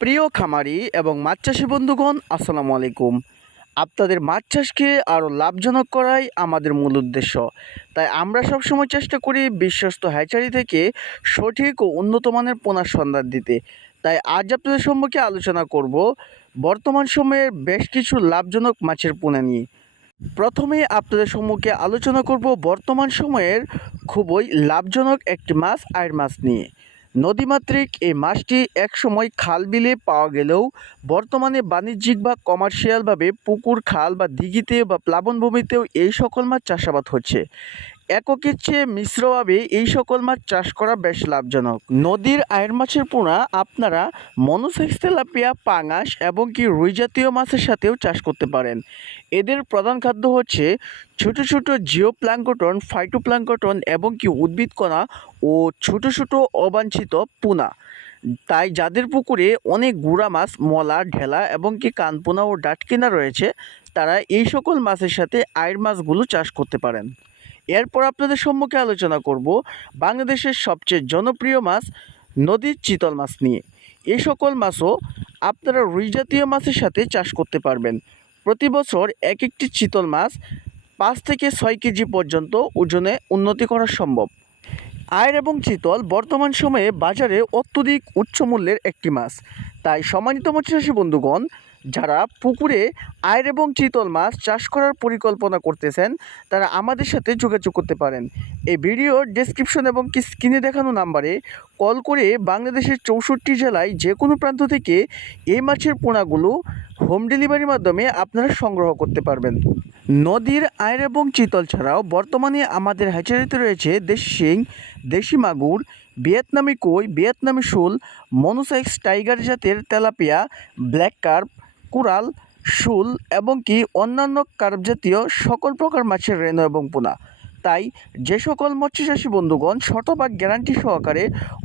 প্রিয় খামারি এবং মাছ চাষি বন্ধুগণ, আসসালামু আলাইকুম। আপনাদের মাছ চাষকে আরও লাভজনক করাই আমাদের মূল উদ্দেশ্য। তাই আমরা সবসময় চেষ্টা করি বিশ্বস্ত হ্যাচারি থেকে সঠিক ও উন্নত মানের পোনার সন্ধান দিতে। তাই আজ আপনাদের সম্মুখে আলোচনা করব বর্তমান সময়ের বেশ কিছু লাভজনক মাছের পোনা নিয়ে। প্রথমে আপনাদের সম্মুখে আলোচনা করব বর্তমান সময়ের খুবই লাভজনক একটি মাছ আয়ের মাছ নিয়ে। নদীমাতৃক এই মাছটি একসময় খাল বিলে পাওয়া গেলেও বর্তমানে বাণিজ্যিক বা কমার্শিয়ালভাবে পুকুর, খাল বা দিঘিতে বা প্লাবনভূমিতেও এই সকল মাছ চাষাবাদ হচ্ছে। এককের চেয়ে মিশ্রভাবে এই সকল মাছ চাষ করা বেশ লাভজনক। নদীর আয়ের মাছের পোনা আপনারা মনোসেক্স পাঙাশ এবং কি রুই জাতীয় মাছের সাথেও চাষ করতে পারেন। এদের প্রধান খাদ্য হচ্ছে ছোট ছোট জিও প্ল্যাঙ্কটন ফাইটোপ্ল্যাঙ্কটন এবং কি উদ্ভিদকণা ও ছোট ছোট অবাঞ্ছিত পোনা। তাই যাদের পুকুরে অনেক গুড়া মাছ, মলা, ঢেলা এবং কি কানপোনা ও ডাটকিনা রয়েছে, তারা এই সকল মাছের সাথে আয়ের মাছগুলো চাষ করতে পারেন। এরপর আপনাদের সম্মুখে আলোচনা করব বাংলাদেশের সবচেয়ে জনপ্রিয় মাছ, নদীর চিতল মাছ নিয়ে। এই সকল মাছও আপনারা রুই জাতীয় মাছের সাথে চাষ করতে পারবেন। প্রতি বছর এক একটি চিতল মাছ পাঁচ থেকে ছয় কেজি পর্যন্ত ওজনে উন্নতি করা সম্ভব। আয়ের এবং চিতল বর্তমান সময়ে বাজারে অত্যধিক উচ্চ মূল্যের একটি মাছ। তাই সম্মানিত মৎস্যচাষী বন্ধুগণ যারা পুকুরে আয়ের এবং চিতল মাছ চাষ করার পরিকল্পনা করতেছেন, তারা আমাদের সাথে যোগাযোগ করতে পারেন। এই ভিডিওর ডেসক্রিপশন এবং কি স্ক্রিনে দেখানো নাম্বারে কল করে বাংলাদেশের চৌষট্টি জেলায় যে কোনো প্রান্ত থেকে এই মাছের পোনাগুলো হোম ডেলিভারির মাধ্যমে আপনারা সংগ্রহ করতে পারবেন। নদীর আয়ের এবং চিতল ছাড়াও বর্তমানে আমাদের হ্যাচারিতে রয়েছে দেশি শিং, দেশি মাগুর, ভিয়েতনামি কই, ভিয়েতনামি শোল, মনোসাইক্স টাইগার জাতের তেলাপিয়া, ব্ল্যাক কার্প কুরাল শুল এবং কি অন্যান্য কার্প জাতীয় সকল প্রকার মাছের রেণু এবং পোনা। তাই যে সকল মৎস্যচাষী বন্ধুগণ শতভাগ গ্যারান্টি সহকারে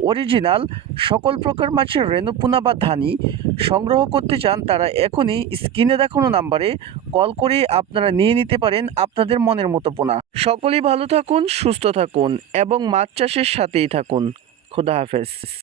অরিজিনাল সকল প্রকার মাছের রেণুপোনা বা ধানি সংগ্রহ করতে চান, তারা এখনই স্ক্রিনে দেখানো নাম্বারে কল করে আপনারা নিয়ে নিতে পারেন আপনাদের মনের মতো পোনা। সকলেই ভালো থাকুন, সুস্থ থাকুন এবং মাছ চাষের সাথেই থাকুন। খুদা হাফেজ।